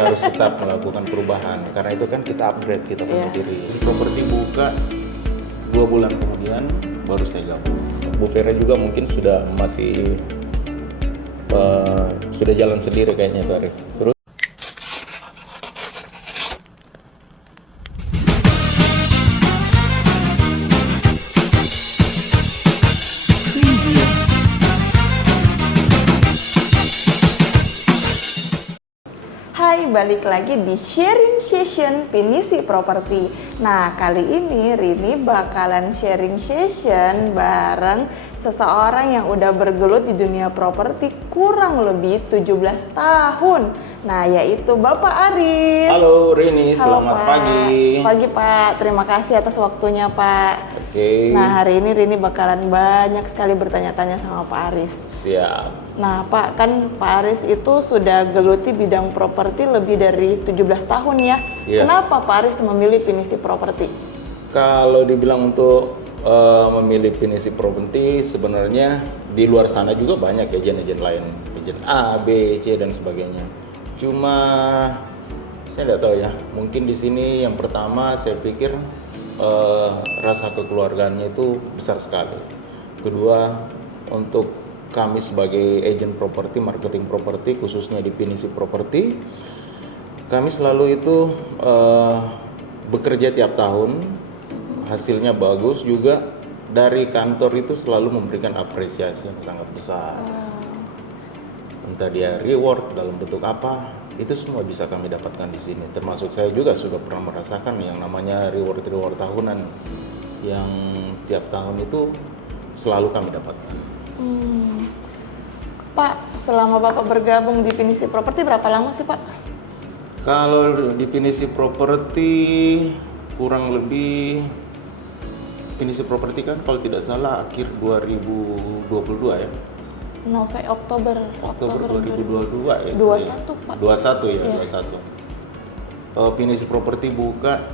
kita harus tetap melakukan perubahan. Karena itu kan kita upgrade, kita punya diri. Properti buka 2 bulan kemudian baru saya gabung. Bu Vera juga mungkin sudah sudah jalan sendiri kayaknya tuh Arif. Terus Hai, balik lagi di sharing session Pinisi Property. Nah, kali ini Rini bakalan sharing session bareng seseorang yang udah bergelut di dunia properti kurang lebih 17 tahun. Nah, yaitu Bapak Aris. halo Rini, Halo, selamat Pak. pagi. Pagi, Pak. Terima kasih atas waktunya, Pak. Oke. Nah, hari ini Rini bakalan banyak sekali bertanya-tanya sama Pak Aris. Siap. Nah, Pak, kan Pak Aris itu sudah geluti bidang properti lebih dari 17 tahun ya. Iya. Kenapa Pak Aris memilih Pinisi Properti? Kalau dibilang untuk memilih Pinisi Property, sebenarnya di luar sana juga banyak agen-agen lain, agen A, B, C dan sebagainya. Cuma saya tidak tahu ya, mungkin di sini yang pertama saya pikir rasa kekeluargaannya itu besar sekali. Kedua, untuk kami sebagai agen properti, marketing properti, khususnya di Pinisi Property, kami selalu itu bekerja tiap tahun, hasilnya bagus juga. Dari kantor itu selalu memberikan apresiasi yang sangat besar. Entah dia reward dalam bentuk apa, itu semua bisa kami dapatkan di sini. Termasuk saya juga sudah pernah merasakan yang namanya reward tahunan yang tiap tahun itu selalu kami dapatkan. Pak, selama Bapak bergabung di Pinisi Properti berapa lama sih, Pak? Kalau di Pinisi Property kurang lebih, Pinisi Property kan kalau tidak salah akhir 2022 ya. Oktober 2022 ya. 21, Pak. 21 ya, Iya. 21. Pinisi Property buka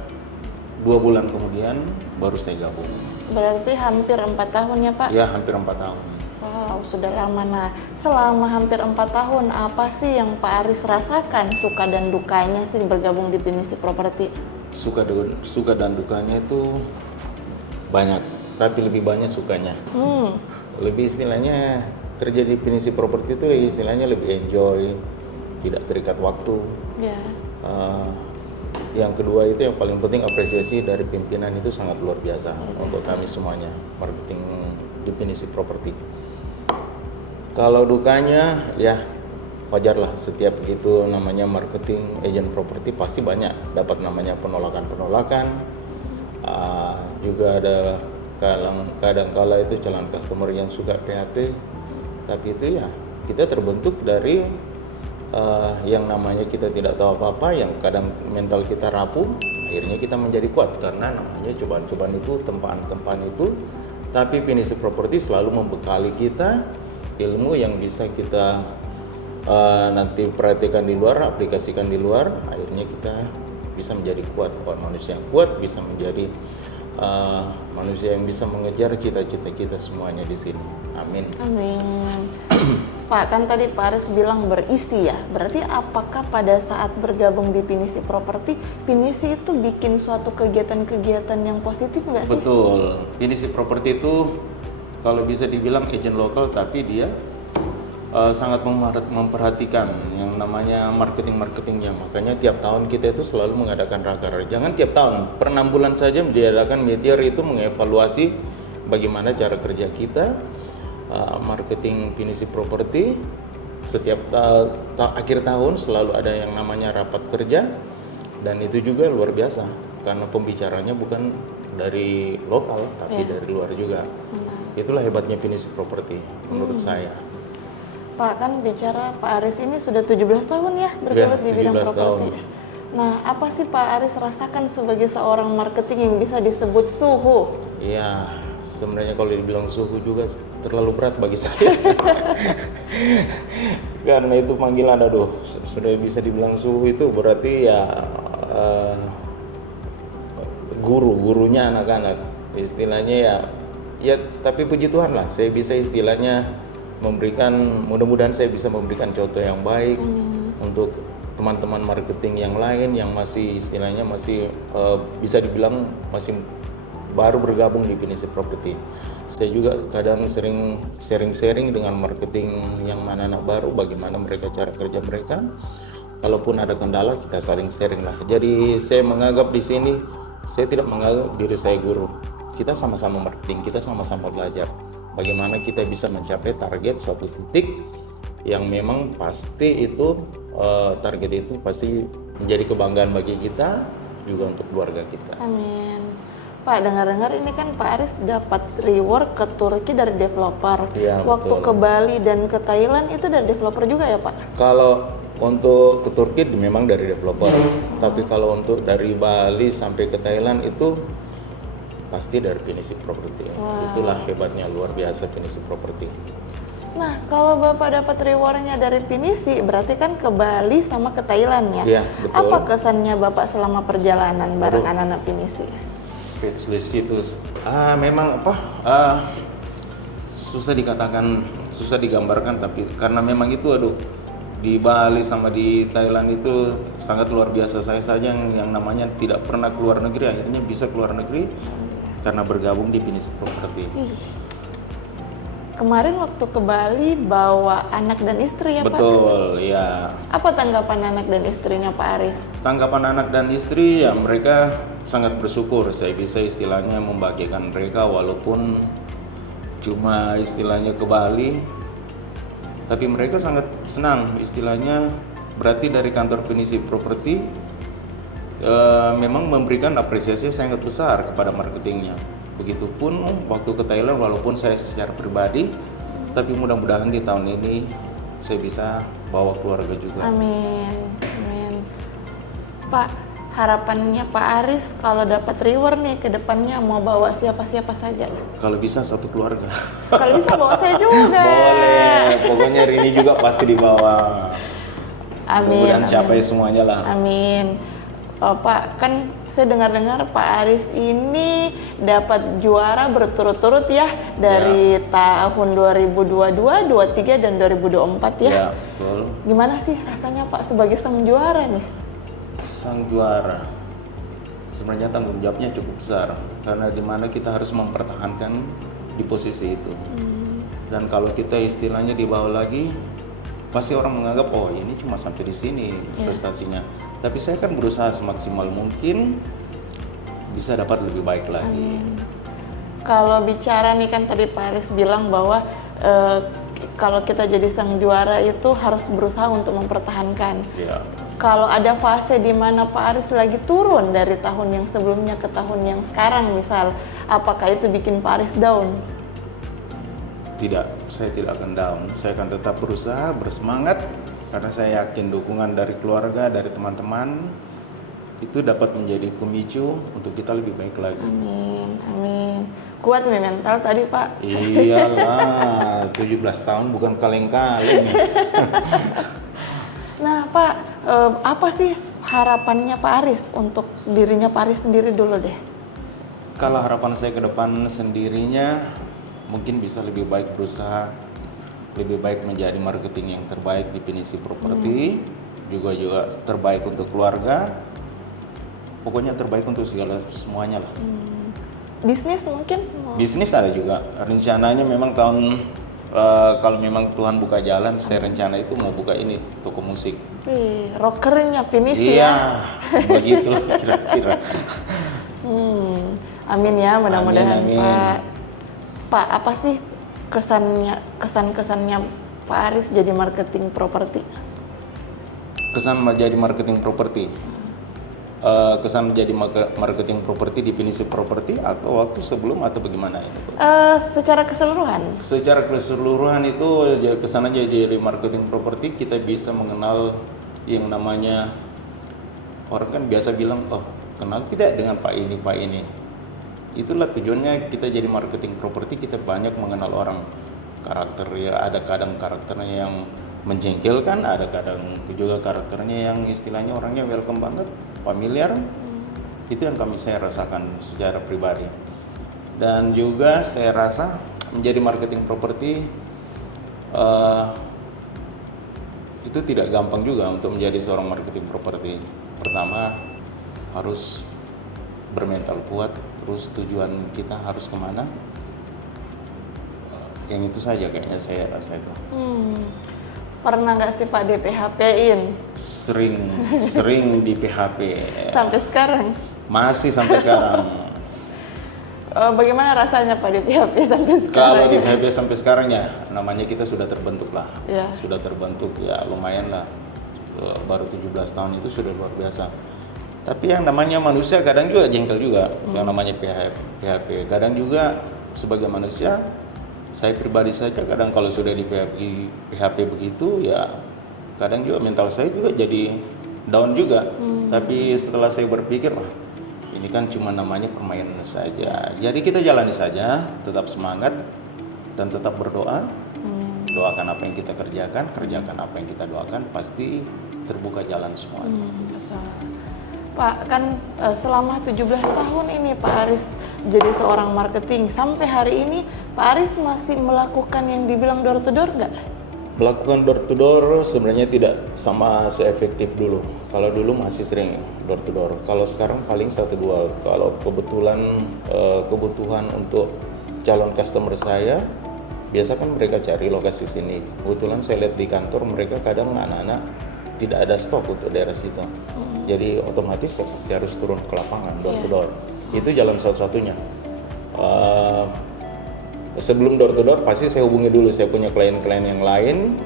2 bulan kemudian baru saya gabung. Berarti hampir 4 tahun ya, Pak? Ya, hampir 4 tahun. Wow, sudah lama. Nah, selama hampir 4 tahun, apa sih yang Pak Aris rasakan suka dan dukanya sih bergabung di Pinisi Properti? Suka dan dukanya itu banyak, tapi lebih banyak sukanya. Lebih istilahnya kerja di Pinisi Property itu istilahnya lebih enjoy, tidak terikat waktu. Ya. Yang kedua itu yang paling penting, apresiasi dari pimpinan itu sangat luar biasa untuk kami semuanya marketing di Pinisi Property. Kalau dukanya ya wajarlah, setiap begitu namanya marketing agent properti pasti banyak dapat namanya penolakan. Juga ada kadang-kala itu calon customer yang suka PHP, tapi itu ya kita terbentuk dari yang namanya kita tidak tahu apa-apa, yang kadang mental kita rapuh, akhirnya kita menjadi kuat karena namanya cobaan-cobaan itu, tempaan-tempaan itu. Tapi Pinisi Property selalu membekali kita ilmu yang bisa kita nanti perhatikan di luar, aplikasikan di luar, akhirnya kita bisa menjadi kuat. Manusia yang kuat bisa menjadi manusia yang bisa mengejar cita-cita kita semuanya di sini. Amin. Amin. Pak, kan tadi Pak Aris bilang berisi ya. Berarti apakah pada saat bergabung di Pinisi Property, Pinisi itu bikin suatu kegiatan-kegiatan yang positif nggak sih? Betul. Pinisi Property itu kalau bisa dibilang agen lokal, tapi dia sangat memperhatikan yang namanya marketingnya. Makanya tiap tahun kita itu selalu mengadakan raker. Jangan tiap tahun, per 6 bulan saja diadakan meteor itu mengevaluasi bagaimana cara kerja kita. Marketing Pinisi Property setiap akhir tahun selalu ada yang namanya rapat kerja, dan itu juga luar biasa karena pembicaranya bukan dari lokal tapi dari luar juga. Itulah hebatnya Pinisi Property menurut saya. Pak, kan bicara Pak Aris ini sudah 17 tahun ya bergelut di bidang 17 properti. tahun. Nah, apa sih Pak Aris rasakan sebagai seorang marketing yang bisa disebut suhu? Iya, sebenarnya kalau dibilang suhu juga terlalu berat bagi saya. Karena itu panggilan, aduh, sudah bisa dibilang suhu itu berarti ya gurunya anak-anak. Istilahnya ya tapi puji Tuhan lah, saya bisa istilahnya memberikan, mudah-mudahan saya bisa memberikan contoh yang baik untuk teman-teman marketing yang lain yang masih istilahnya masih bisa dibilang masih baru bergabung di Pinisi Property. Saya juga kadang sering sharing-sharing dengan marketing yang mana anak baru, bagaimana mereka cara kerja mereka. Kalaupun ada kendala kita saling sharing lah. Jadi saya menganggap di sini saya tidak menganggap diri saya guru. Kita sama-sama marketing, kita sama-sama belajar. Bagaimana kita bisa mencapai target suatu titik yang memang pasti itu target itu pasti menjadi kebanggaan bagi kita juga untuk keluarga kita. Amin. Pak, dengar-dengar ini kan Pak Aris dapat reward ke Turki dari developer. Iya, Waktu betul. ke Bali dan ke Thailand itu dari developer juga ya Pak? Kalau untuk ke Turki memang dari developer, tapi kalau untuk dari Bali sampai ke Thailand itu pasti dari Pinisi Property. Wow. Itulah hebatnya luar biasa Pinisi Property. Nah, kalau Bapak dapat rewardnya dari Pinisi, berarti kan ke Bali sama ke Thailand ya? Iya, betul. Apa kesannya Bapak selama perjalanan bareng anak-anak Pinisi? Speechless itu memang susah dikatakan, susah digambarkan, tapi karena memang itu di Bali sama di Thailand itu sangat luar biasa. Saya saja yang namanya tidak pernah keluar negeri akhirnya bisa keluar negeri karena bergabung di Pinisi Property. Kemarin waktu ke Bali bawa anak dan istri ya Pak? Betul, ya. Apa tanggapan anak dan istrinya Pak Aris? Tanggapan anak dan istri ya mereka sangat bersyukur saya bisa istilahnya membagikan mereka walaupun cuma istilahnya ke Bali, tapi mereka sangat senang istilahnya berarti dari kantor Pinisi Property memang memberikan apresiasi sangat besar kepada marketingnya. Begitupun waktu ke Thailand walaupun saya secara pribadi, tapi mudah-mudahan di tahun ini saya bisa bawa keluarga juga. Amin, amin. Pak, harapannya Pak Aris kalau dapat reward nih ke depannya mau bawa siapa-siapa saja? Kalau bisa satu keluarga. Kalau bisa bawa saya juga. Boleh, pokoknya Rini juga pasti dibawa. Amin. Dan capai semuanya lah. Amin. Pak, kan saya dengar-dengar Pak Aris ini dapat juara berturut-turut ya dari tahun 2022, 2023 dan 2024 ya. Ya, betul. Gimana sih rasanya Pak sebagai sang juara nih? Sang juara. Sebenarnya tanggung jawabnya cukup besar karena dimana kita harus mempertahankan di posisi itu. Dan kalau kita istilahnya dibawa lagi, pasti orang menganggap oh ini cuma sampai di sini prestasinya. Tapi saya kan berusaha semaksimal mungkin bisa dapat lebih baik lagi. Kalau bicara nih kan tadi Pak Aris bilang bahwa kalau kita jadi sang juara itu harus berusaha untuk mempertahankan. Ya. Kalau ada fase di mana Pak Aris lagi turun dari tahun yang sebelumnya ke tahun yang sekarang misal, apakah itu bikin Pak Aris down? Tidak, saya tidak akan down. Saya akan tetap berusaha, bersemangat karena saya yakin dukungan dari keluarga, dari teman-teman itu dapat menjadi pemicu untuk kita lebih baik lagi. Amin, amin. Kuat nih mental tadi Pak. Iyalah, 17 tahun bukan kaleng-kaleng. Nah Pak, apa sih harapannya Pak Aris untuk dirinya Pak Aris sendiri dulu deh? Kalau harapan saya ke depan sendirinya mungkin bisa lebih baik berusaha, lebih baik menjadi marketing yang terbaik di Pinisi Property, juga terbaik untuk keluarga, pokoknya terbaik untuk semuanya lah. Bisnis mungkin? Bisnis ada juga, rencananya memang kalau memang Tuhan buka jalan, saya rencana itu mau buka ini toko musik. Wih, rockernya Pinisi Iya, begitulah kira-kira. Amin ya, mudah-mudahan Amin, amin. Pak. Pak, apa sih kesan-kesannya Pak Aris jadi marketing properti? Kesan menjadi marketing properti. Kesan menjadi marketing properti di Pinisi Property atau waktu sebelum atau bagaimana itu? Secara keseluruhan. Secara keseluruhan itu kesannya jadi marketing properti kita bisa mengenal yang namanya orang kan biasa bilang oh kenal tidak dengan Pak ini. Itulah tujuannya kita jadi marketing properti, kita banyak mengenal orang, karakter ya, ada kadang karakternya yang menjengkelkan, ada kadang juga karakternya yang istilahnya orangnya welcome banget, familiar. Itu yang saya rasakan secara pribadi. Dan juga saya rasa menjadi marketing properti itu tidak gampang juga untuk menjadi seorang marketing properti. Pertama harus bermental kuat, terus tujuan kita harus kemana, yang itu saja kayaknya saya rasa itu. Pernah nggak sih Pak di PHP-in? Sering di PHP. Sampai sekarang? Masih sampai sekarang. Bagaimana rasanya Pak di PHP sampai sekarang? Kalau di PHP sampai sekarang ya, namanya kita sudah terbentuk lah. Ya. Sudah terbentuk ya lumayan lah. Baru 17 tahun itu sudah luar biasa. Tapi yang namanya manusia kadang juga jengkel juga. Yang namanya PHP. Kadang juga sebagai manusia, saya pribadi saja kadang kalau sudah di PHP begitu ya, kadang juga mental saya juga jadi down juga. Tapi setelah saya berpikir, wah ini kan cuma namanya permainan saja. Jadi kita jalani saja, tetap semangat dan tetap berdoa. Doakan apa yang kita kerjakan apa yang kita doakan, pasti terbuka jalan semua. Betul. Pak, kan selama 17 tahun ini Pak Aris jadi seorang marketing, sampai hari ini Pak Aris masih melakukan yang dibilang door to door nggak? Melakukan door to door sebenarnya tidak sama seefektif dulu. Kalau dulu masih sering door to door. Kalau sekarang paling 1-2. Kalau kebetulan kebutuhan untuk calon customer saya, biasa kan mereka cari lokasi sini. Kebetulan saya lihat di kantor mereka kadang anak-anak tidak ada stok untuk daerah situ. Jadi otomatis saya pasti harus turun ke lapangan door to door. Itu jalan satu-satunya. Sebelum door to door pasti saya hubungi dulu saya punya klien-klien yang lain,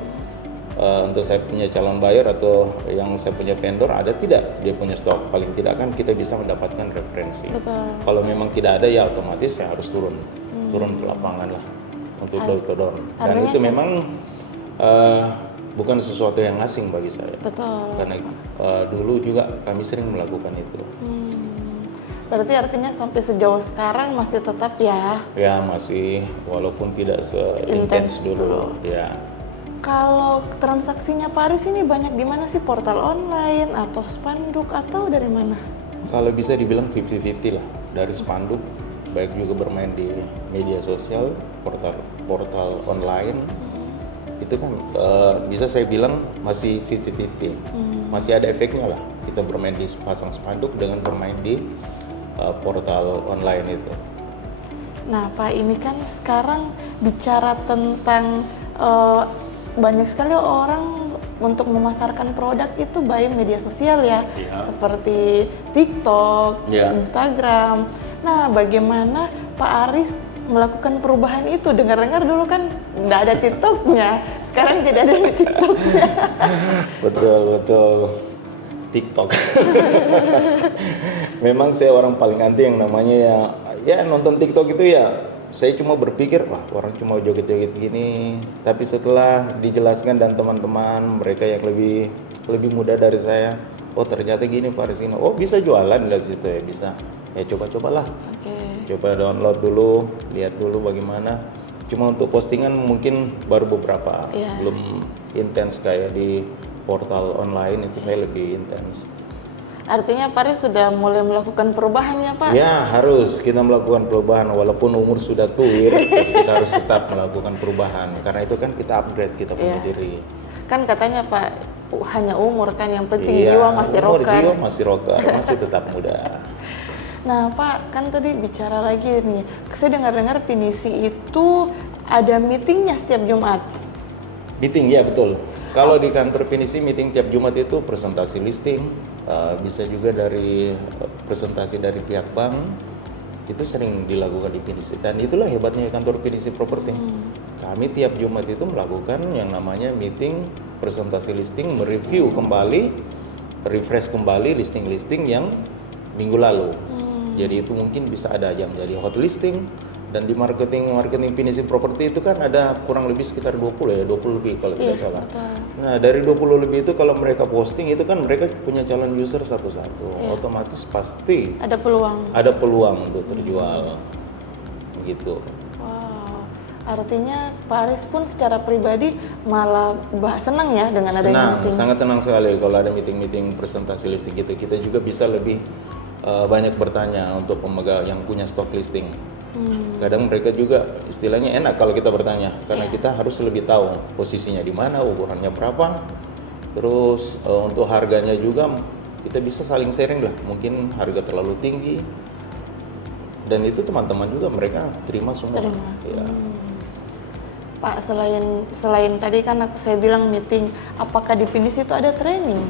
untuk saya punya calon buyer atau yang saya punya vendor, ada tidak dia punya stok. Paling tidak kan kita bisa mendapatkan referensi. Betul. Kalau memang tidak ada ya otomatis saya harus turun ke lapangan lah untuk door to door. Dan itu memang bukan sesuatu yang asing bagi saya. Betul. Karena dulu juga kami sering melakukan itu. Berarti artinya sampai sejauh sekarang masih tetap ya? Ya masih, walaupun tidak seintens dulu. Ya. Kalau transaksinya Pak Aris ini banyak di mana sih? Portal online atau spanduk atau dari mana? Kalau bisa dibilang 50-50 lah, dari spanduk, baik juga bermain di media sosial, portal online. Itu kan bisa saya bilang masih 50-50. Masih ada efeknya lah kita bermain di pasang spanduk dengan bermain di portal online itu. Nah Pak, ini kan sekarang bicara tentang banyak sekali orang untuk memasarkan produk itu by media sosial ya, seperti TikTok, Instagram. Nah bagaimana Pak Aris melakukan perubahan itu? Dengar-dengar dulu kan nggak ada TikToknya, sekarang tidak ada TikToknya. Betul. TikTok. Memang saya orang paling anti yang namanya ya nonton TikTok itu ya. Saya cuma berpikir, wah orang cuma joget-joget gini. Tapi setelah dijelaskan dan teman-teman mereka yang lebih muda dari saya, oh ternyata gini Pak Aris ini. Oh bisa jualan dari situ ya, bisa. Ya coba-cobalah. Coba download dulu, lihat dulu bagaimana. Cuma untuk postingan mungkin baru beberapa, belum intens kayak di portal online itu saya lebih intens. Artinya Pak Aris sudah mulai melakukan perubahan ya Pak? Ya harus kita melakukan perubahan walaupun umur sudah tuir, tapi kita harus tetap melakukan perubahan karena itu kan kita upgrade kita punya diri. Kan katanya Pak hanya umur kan yang penting jiwa masih rocker. Jiwa masih rocker, masih tetap muda. Nah Pak, kan tadi bicara lagi nih, saya dengar-dengar Pinisi itu ada meetingnya setiap Jumat. Meeting ya betul. Kalau di kantor Pinisi meeting tiap Jumat itu presentasi listing, bisa juga dari presentasi dari pihak bank, itu sering dilakukan di Pinisi. Dan itulah hebatnya kantor Pinisi Property. Kami tiap Jumat itu melakukan yang namanya meeting presentasi listing, mereview kembali, refresh kembali listing-listing yang minggu lalu. Jadi itu mungkin bisa ada yang jadi hot listing. Dan di marketing Pinisi Property itu kan ada kurang lebih sekitar 20 lebih kalau tidak salah. Betul. Nah dari 20 lebih itu kalau mereka posting itu kan mereka punya calon user satu-satu, otomatis pasti ada peluang untuk terjual, begitu. Wow, artinya Pak Aris pun secara pribadi malah senang ya dengan adanya meeting. Sangat senang sekali kalau ada meeting presentasi listing gitu. Kita juga bisa lebih banyak bertanya untuk pemegang yang punya stock listing. Kadang mereka juga istilahnya enak kalau kita bertanya karena kita harus lebih tahu posisinya di mana, ukurannya berapa, Terus untuk harganya juga kita bisa saling sharing lah. Mungkin harga terlalu tinggi, dan itu teman-teman juga mereka terima semua. Terima. Ya. Pak, selain tadi kan saya bilang meeting, apakah di Pinisi itu ada training?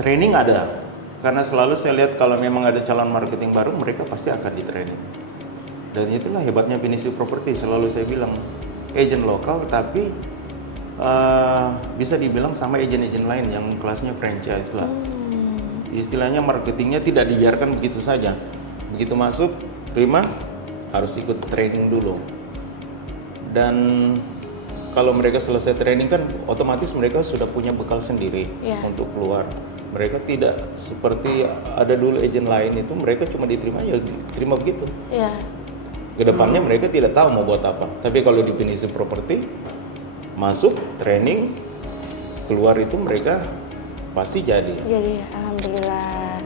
Training ada, karena selalu saya lihat kalau memang ada calon marketing baru, mereka pasti akan di training. Dan itulah hebatnya Pinisi Property, selalu saya bilang, agent lokal tapi bisa dibilang sama agent-agent lain yang kelasnya franchise lah. Istilahnya marketingnya tidak dibiarkan begitu saja. Begitu masuk, terima, harus ikut training dulu. Dan kalau mereka selesai training kan otomatis mereka sudah punya bekal sendiri untuk keluar. Mereka tidak seperti ada dulu agent lain itu mereka cuma diterima ya diterima begitu. Iya. Kedepannya mereka tidak tahu mau buat apa. Tapi kalau di Pinisi Property masuk training keluar itu mereka pasti jadi. Jadi alhamdulillah.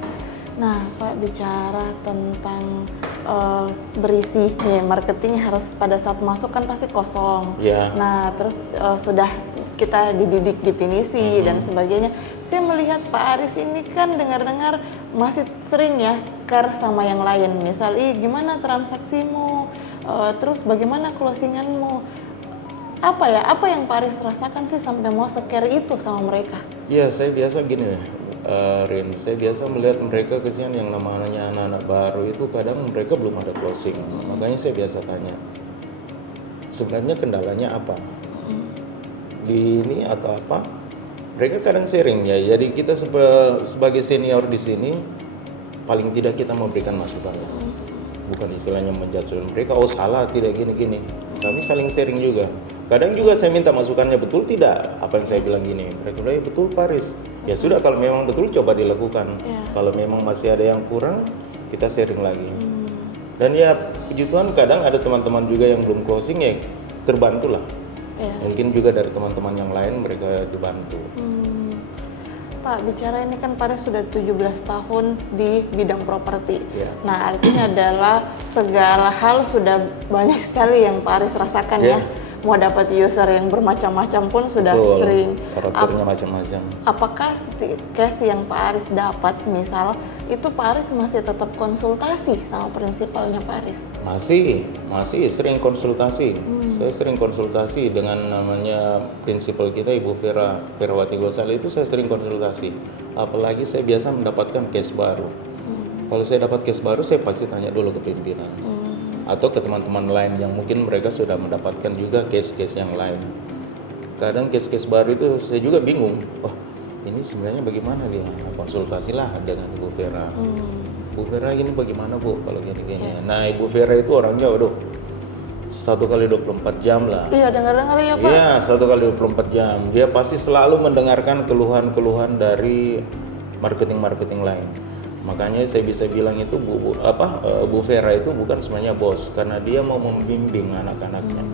Nah, Pak, bicara tentang berisi nih, marketing harus pada saat masuk kan pasti kosong. Ya. Nah, terus sudah kita dididik di Pinisi dan sebagainya. Saya melihat Pak Aris ini kan dengar-dengar masih sering ya care sama yang lain. Misalnya, gimana transaksimu, terus bagaimana closinganmu. Apa yang Pak Aris rasakan sih sampai mau se-care itu sama mereka? Iya, saya biasa gini Rin, saya biasa melihat mereka kesian yang namanya anak-anak baru itu kadang mereka belum ada closing. Makanya saya biasa tanya, sebenarnya kendalanya apa? Di ini atau apa? Mereka kadang sharing ya. Jadi kita sebagai senior di sini paling tidak kita memberikan masukan. Bukan istilahnya menjudge mereka, oh salah, tidak gini-gini. Kami saling sharing juga. Kadang juga saya minta masukannya, betul tidak apa yang saya bilang gini. Mereka bilang, ya betul Paris. Ya sudah, kalau memang betul coba dilakukan. Kalau memang masih ada yang kurang, kita sharing lagi. Dan ya puji Tuhan kadang ada teman-teman juga yang belum closing ya terbantu lah. Mungkin juga dari teman-teman yang lain mereka dibantu. Pak, bicara ini kan Pak Aris sudah 17 tahun di bidang properti. Nah, artinya adalah segala hal sudah banyak sekali yang Pak Aris rasakan ya. Mau dapat user yang bermacam-macam pun sudah sering. Karakternya macam-macam. Apakah case yang Pak Aris dapat, misal itu Pak Aris masih tetap konsultasi sama prinsipalnya Pak Aris? Masih sering konsultasi. Saya sering konsultasi dengan namanya prinsipal kita Ibu Ferawati Gosali itu saya sering konsultasi. Apalagi saya biasa mendapatkan case baru. Kalau saya dapat case baru saya pasti tanya dulu ke pimpinan. Atau ke teman-teman lain yang mungkin mereka sudah mendapatkan juga case-case yang lain. Kadang case-case baru itu saya juga bingung. Oh, ini sebenarnya bagaimana dia? Konsultasilah dengan Ibu Vera. Bu Vera ini bagaimana Bu kalau gini-gini? Nah, Ibu Vera itu orangnya waduh 1 kali 24 jam lah. Iya, dengar-dengar ya Pak. Iya, 1 kali 24 jam. Dia pasti selalu mendengarkan keluhan-keluhan dari marketing-marketing lain. Makanya saya bisa bilang itu Bu Vera itu bukan sebenarnya bos, karena dia mau membimbing anak-anaknya.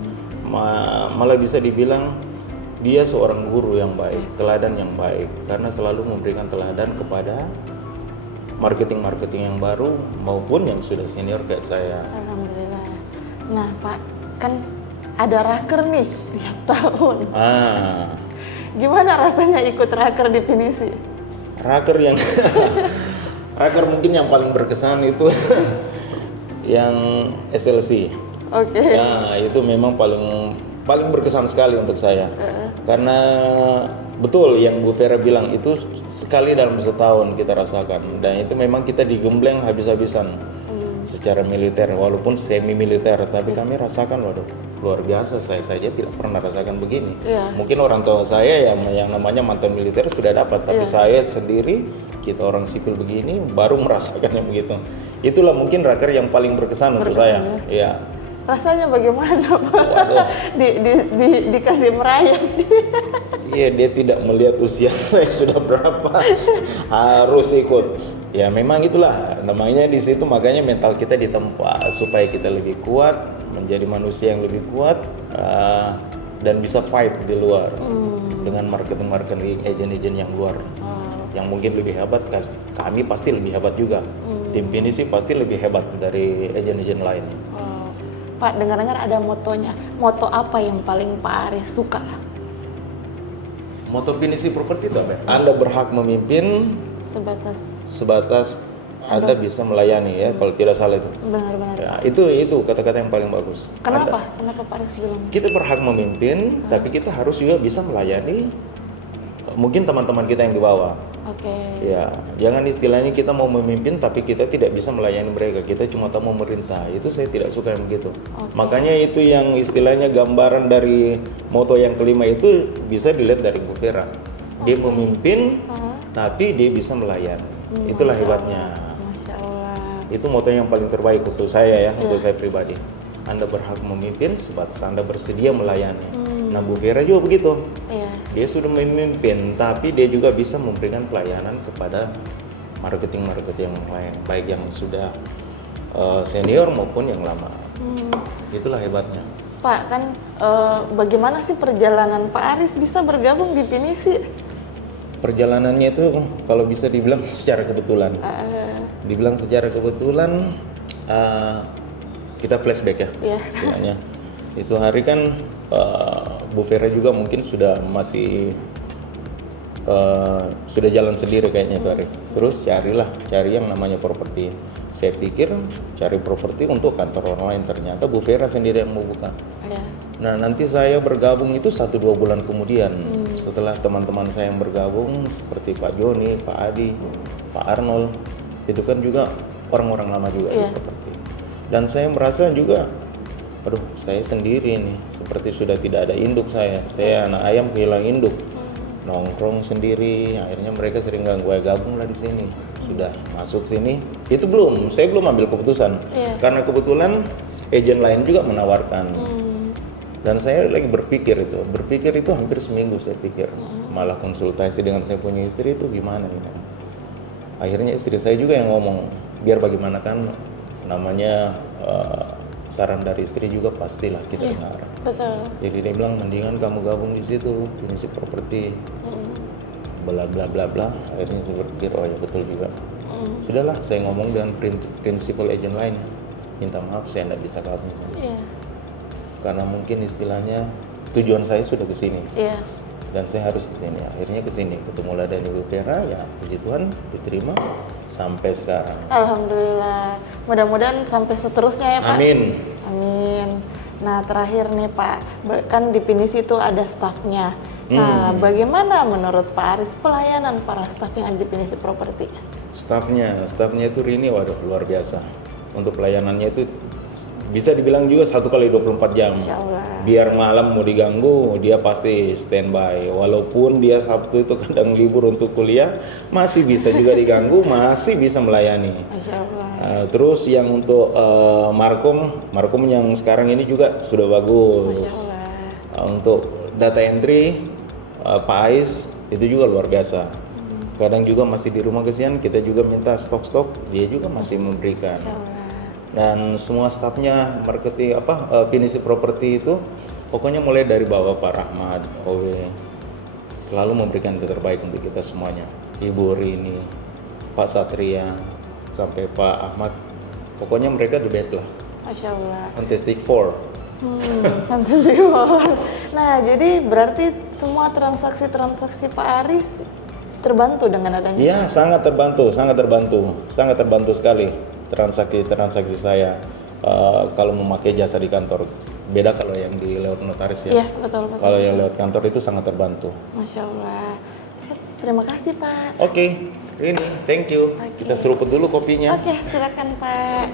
Malah bisa dibilang dia seorang guru yang baik, teladan yang baik, karena selalu memberikan teladan kepada marketing-marketing yang baru maupun yang sudah senior kayak saya. Alhamdulillah. Nah Pak, kan ada raker nih tiap tahun. Gimana rasanya ikut raker di Pinisi? Raker yang raker mungkin yang paling berkesan itu yang SLC. Nah, itu memang paling berkesan sekali untuk saya. Karena betul yang Bu Vera bilang itu sekali dalam setahun kita rasakan, dan itu memang kita digembleng habis-habisan secara militer walaupun semi militer, tapi kami rasakan waduh luar biasa. Saya saja tidak pernah rasakan begini. Mungkin orang tua saya yang namanya mantan militer sudah dapat, tapi saya sendiri, kita orang sipil begini baru merasakannya begitu. Itulah mungkin raker yang paling berkesan untuk saya. Ya. Rasanya bagaimana Pak? Dikasih merayap. Iya, dia tidak melihat usia saya sudah berapa, harus ikut. Ya memang itulah namanya di situ, makanya mental kita ditempa supaya kita lebih kuat, menjadi manusia yang lebih kuat dan bisa fight di luar dengan marketing agent-agent yang luar yang mungkin lebih hebat. Kami pasti lebih hebat juga. Tim Pinisi pasti lebih hebat dari agent-agent lain. Pak, dengar-dengar ada motonya. Moto apa yang paling Pak Aris suka? Moto pinisi properti itu apa? Anda berhak memimpin sebatas Anda bisa melayani ya, kalau tidak salah itu. Benar-benar. Ya, itu kata-kata yang paling bagus. Kenapa? Kenapa Pak Aris bilang? Kita berhak memimpin, tapi kita harus juga bisa melayani mungkin teman-teman kita yang di bawah. Oke. Ya, jangan istilahnya kita mau memimpin tapi kita tidak bisa melayani mereka. Kita cuma tahu memerintah. Itu saya tidak suka yang begitu. Makanya itu yang istilahnya gambaran dari moto yang kelima itu bisa dilihat dari Bu Vera. Dia memimpin, tapi dia bisa melayani. Itulah hebatnya. Masya Allah. Itu moto yang paling terbaik untuk saya ya, untuk saya pribadi. Anda berhak memimpin sebatas Anda bersedia melayani. Nah, Bu Vera juga begitu. Iya. Dia sudah memimpin, tapi dia juga bisa memberikan pelayanan kepada marketing yang lain, baik yang sudah senior maupun yang lama. Itulah hebatnya. Pak, kan bagaimana sih perjalanan Pak Aris bisa bergabung di Pinisi? Perjalanannya itu kalau bisa dibilang secara kebetulan. Dibilang secara kebetulan, kita flashback ya, istilahnya. Itu hari kan Bu Vera juga mungkin sudah sudah jalan sendiri kayaknya itu hari. Terus cari yang namanya properti. Saya pikir cari properti untuk kantor online, ternyata Bu Vera sendiri yang mau buka. Nah, nanti saya bergabung itu 1-2 bulan kemudian. Setelah teman-teman saya yang bergabung seperti Pak Joni, Pak Adi, Pak Arnold, itu kan juga orang-orang lama juga di properti. Dan saya merasa juga, aduh, saya sendiri nih, seperti sudah tidak ada induk saya anak ayam kehilangan induk, nongkrong sendiri. Akhirnya mereka sering ganggu, gabung lah di sini. Sudah masuk sini, itu saya belum ambil keputusan, karena kebetulan agen lain juga menawarkan. Dan saya lagi berpikir itu hampir seminggu saya pikir, malah konsultasi dengan saya punya istri itu gimana ini. Akhirnya istri saya juga yang ngomong, biar bagaimana kan namanya saran dari istri juga pastilah kita dengar. Betul. Jadi dia bilang mendingan kamu gabung di situ, Pinisi Properti. Bla bla bla bla. Akhirnya saya berpikir oh ya betul juga. Sudahlah, saya ngomong dengan prinsipal agent lain. Minta maaf saya tidak bisa gabung sana. Karena mungkin istilahnya tujuan saya sudah ke sini. Dan saya harus ke sini. Akhirnya ke sini ketemu lah dengan Ibu Vera, ya puji Tuhan diterima sampai sekarang. Alhamdulillah. Mudah-mudahan sampai seterusnya ya, Pak. Amin. Amin. Nah, terakhir nih Pak, kan di Pinisi itu ada stafnya. Nah, bagaimana menurut Pak Aris pelayanan para staf yang ada di Pinisi Properti? Stafnya itu Rini, waduh luar biasa. Untuk pelayanannya itu bisa dibilang juga 1x24 jam. Biar malam mau diganggu, dia pasti standby. Walaupun dia Sabtu itu kadang libur untuk kuliah, masih bisa juga diganggu, masih bisa melayani. Terus yang untuk Markom yang sekarang ini juga sudah bagus. Untuk data entry, Pak Ais itu juga luar biasa. Kadang juga masih di rumah kesian, kita juga minta stok-stok, dia juga masih memberikan. Dan semua stafnya marketing Pinisi Properti itu pokoknya mulai dari bawah Pak Rahmat, Owe selalu memberikan yang terbaik untuk kita semuanya. Ibu Rini, Pak Satria, sampai Pak Ahmad, pokoknya mereka the best lah. Masya Allah. Fantastic Four. Fantastic Four. Nah, jadi berarti semua transaksi Pak Aris terbantu dengan adanya? Iya, sangat terbantu sekali transaksi saya kalau memakai jasa di kantor. Beda kalau yang di lewat notaris ya. Iya, betul. Kalau yang lewat kantor itu sangat terbantu. Masya Allah. Terima kasih Pak. Oke, ini thank you. Kita seruput dulu kopinya. Oke, silakan Pak.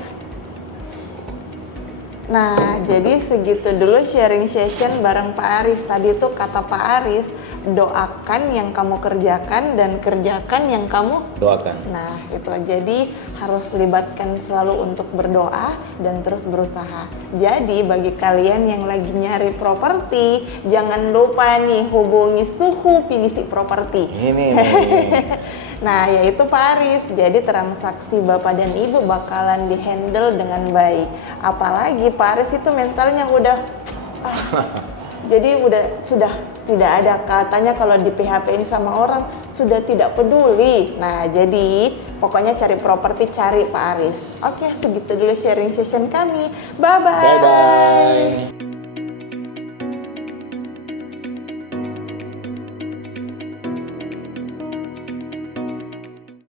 Nah, jadi segitu dulu sharing session bareng Pak Aris. Tadi tuh kata Pak Aris, doakan yang kamu kerjakan dan kerjakan yang kamu doakan. Nah, itu jadi harus libatkan selalu untuk berdoa dan terus berusaha. Jadi bagi kalian yang lagi nyari properti, jangan lupa nih hubungi Suhu Pinisi Properti. Ini. Nah, yaitu Pak Aris. Jadi transaksi Bapak dan Ibu bakalan dihandle dengan baik. Apalagi Pak Aris itu mentalnya udah jadi sudah tidak ada katanya kalau di PHP-in sama orang sudah tidak peduli. Nah, jadi pokoknya cari properti cari Pak Aris. Oke, segitu dulu sharing session kami. Bye bye.